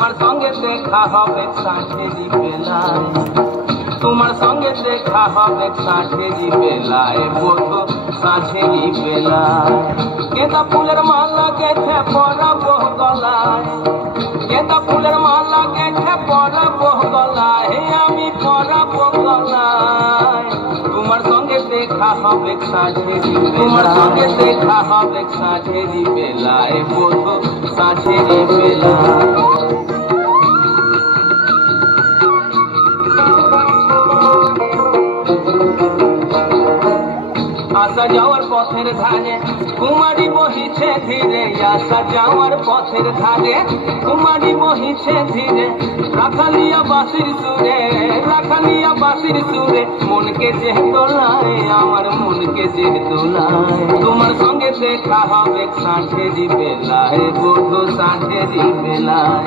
তোমার সঙ্গে দেখা হবে সাঁঝেরি বেলায়, তোমার সঙ্গে দেখা হবে সাঁঝেরি বেলায়, বধূ সাঁঝেরি বেলায়। গেঁদা ফুলের মালা গেঁথে পরাবো গলায়, গেঁদা ফুলের মালা গেঁথে পরাবো গলায়, আমি পরাবো গলায়। তোমার সঙ্গে দেখা হবে সাঁঝেরি, তোমার সঙ্গে দেখা হবে সাঁঝেরি বেলায়, বধূ সাঁঝেরি বেলায়। আসা যাওয়ার পথের ধারে কুমারী বহিছে ধীরে, আসা যাওয়ার পথের ধারে কুমারী বহিছে ধীরে। রাখালিয়া বাঁশির সুরে, রাখালিয়া বাঁশির সুরে, মনকে যে দোলায়, আমার মনকে যে দোলায়। তোমার সঙ্গে দেখা হবে সাঁঝেরি বেলায়, বধূ সাঁঝেরি বেলায়।